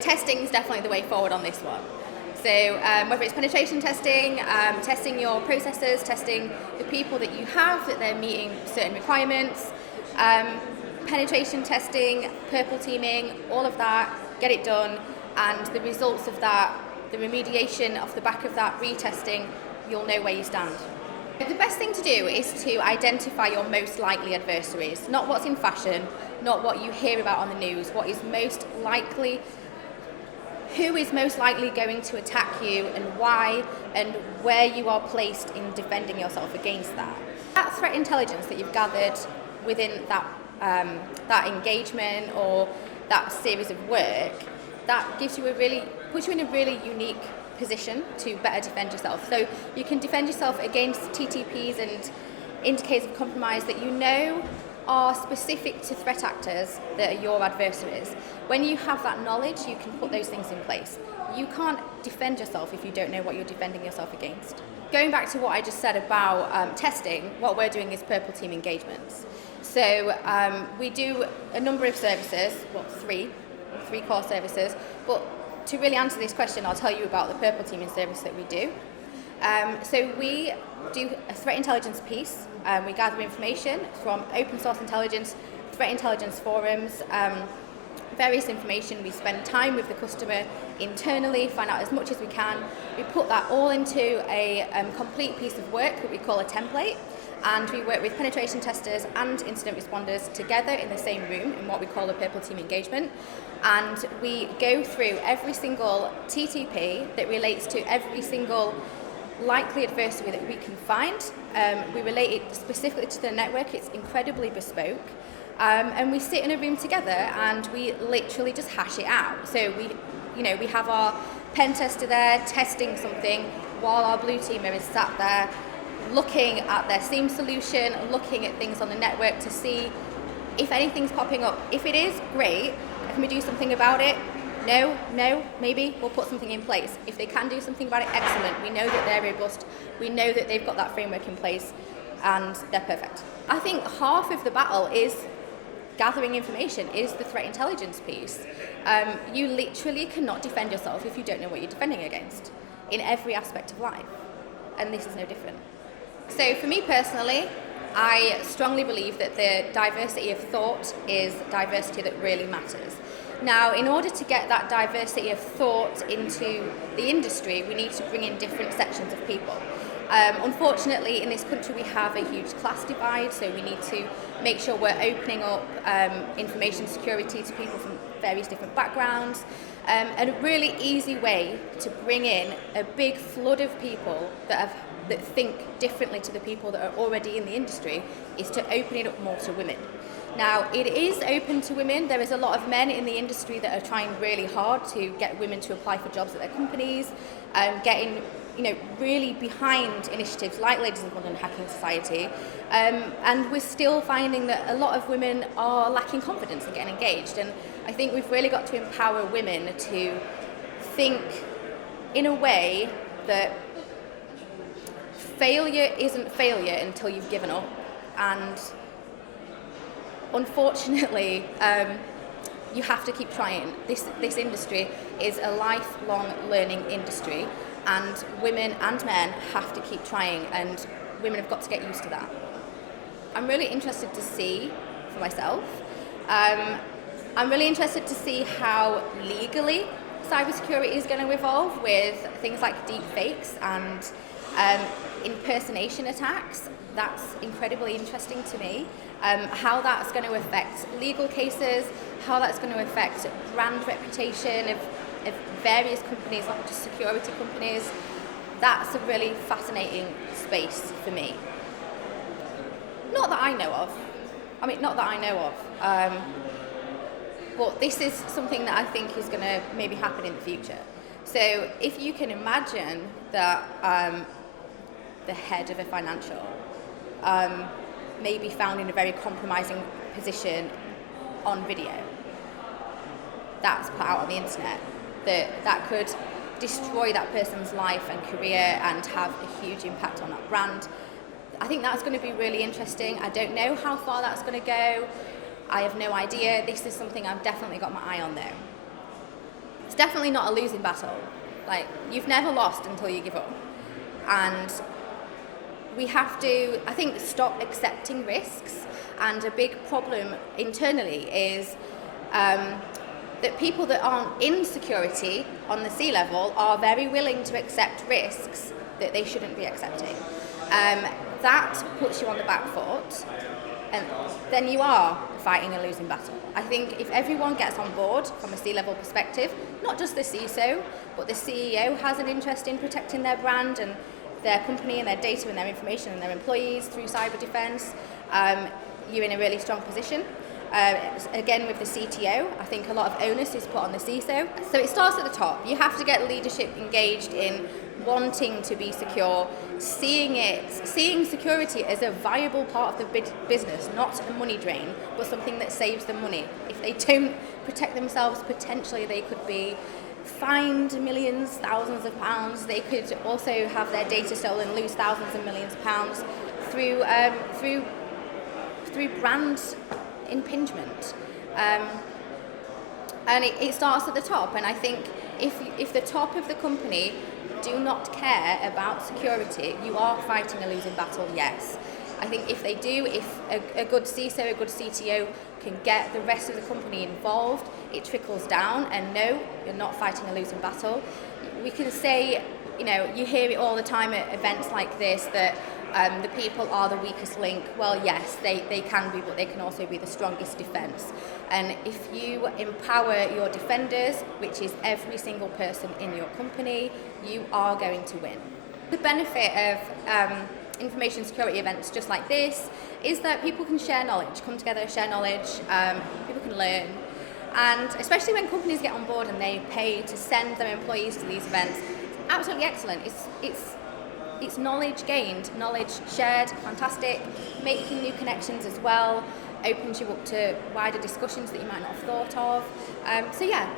Testing is definitely the way forward on this one. So whether it's penetration testing, testing your processes, testing the people that you have, that they're meeting certain requirements, penetration testing, purple teaming, all of that, get it done, and the results of that, the remediation off the back of that retesting, you'll know where you stand. The best thing to do is to identify your most likely adversaries, not what's in fashion, not what you hear about on the news, what is most likely, who is most likely going to attack you and why, and where you are placed in defending yourself against that. That threat intelligence that you've gathered within that engagement or that series of work, that gives you puts you in a really unique position to better defend yourself. So you can defend yourself against TTPs and indicators of compromise that you know are specific to threat actors that are your adversaries. When you have that knowledge, you can put those things in place. You can't defend yourself if you don't know what you're defending yourself against. Going back to what I just said about testing, what we're doing is purple team engagements. So we do a number of services, well, three core services, but to really answer this question, I'll tell you about the purple teaming service that we do. So we do a threat intelligence piece. We gather information from open source intelligence, threat intelligence forums, various information. We spend time with the customer internally, find out as much as we can. We put that all into a complete piece of work that we call a template, and we work with penetration testers and incident responders together in the same room in what we call a purple team engagement. And we go through every single TTP that relates to every single likely adversary that we can find. We relate it specifically to the network. It's incredibly bespoke. And we sit in a room together and we literally just hash it out. So we have our pen tester there testing something while our blue teamer is sat there looking at their SIEM solution, looking at things on the network to see if anything's popping up. If it is, great. Can we do something about it? No, maybe we'll put something in place. If they can do something about it, excellent. We know that they're robust. We know that they've got that framework in place and they're perfect. I think half of the battle is gathering information, is the threat intelligence piece. You literally cannot defend yourself if you don't know what you're defending against in every aspect of life. And this is no different. So for me personally, I strongly believe that the diversity of thought is diversity that really matters. Now, in order to get that diversity of thought into the industry, we need to bring in different sections of people. Unfortunately, in this country, we have a huge class divide, so we need to make sure we're opening up information security to people from various different backgrounds. And a really easy way to bring in a big flood of people that think differently to the people that are already in the industry is to open it up more to women. Now, it is open to women. There is a lot of men in the industry that are trying really hard to get women to apply for jobs at their companies, getting really behind initiatives like Ladies in Modern Hacking Society. And we're still finding that a lot of women are lacking confidence in getting engaged. And I think we've really got to empower women to think in a way that failure isn't failure until you've given up. And unfortunately, you have to keep trying. This industry is a lifelong learning industry, and women and men have to keep trying, and women have got to get used to that. I'm really interested to see for myself. I'm really interested to see how legally cybersecurity is going to evolve with things like deep fakes and impersonation attacks. That's incredibly interesting to me. How that's going to affect legal cases, how that's going to affect brand reputation of various companies, not just security companies. That's a really fascinating space for me. Not that I know of. But this is something that I think is going to maybe happen in the future. So if you can imagine that the head of a financial may be found in a very compromising position on video, that's put out on the internet, that could destroy that person's life and career and have a huge impact on that brand. I think that's going to be really interesting. I don't know how far that's going to go. I have no idea. This is something I've definitely got my eye on though. It's definitely not a losing battle. Like, you've never lost until you give up. And we have to, I think, stop accepting risks. And a big problem internally is that people that aren't in security on the C-level are very willing to accept risks that they shouldn't be accepting. That puts you on the back foot, and then you are fighting a losing battle. I think if everyone gets on board from a C-level perspective, not just the CISO, but the CEO has an interest in protecting their brand and their company and their data and their information and their employees through cyber defense, you're in a really strong position. Again, with the CTO, I think a lot of onus is put on the CISO. So it starts at the top. You have to get leadership engaged in wanting to be secure, seeing security as a viable part of the business, not a money drain, but something that saves them money. If they don't protect themselves, potentially they could be fined millions, thousands of pounds. They could also have their data stolen, lose thousands and millions of pounds through brand impingement. And it starts at the top, and I think if the top of the company do not care about security, you are fighting a losing battle, yes. I think if they do, if a good CISO, a good CTO can get the rest of the company involved, it trickles down, and no, you're not fighting a losing battle. We can say, you hear it all the time at events like this, that the people are the weakest link. Well, yes, they can be, but they can also be the strongest defense. And if you empower your defenders, which is every single person in your company, you are going to win. The benefit of information security events just like this is that people can share knowledge, come together, share knowledge, people can learn. And especially when companies get on board and they pay to send their employees to these events, it's absolutely excellent. It's knowledge gained, knowledge shared, fantastic, making new connections as well, opens you up to wider discussions that you might not have thought of. So yeah,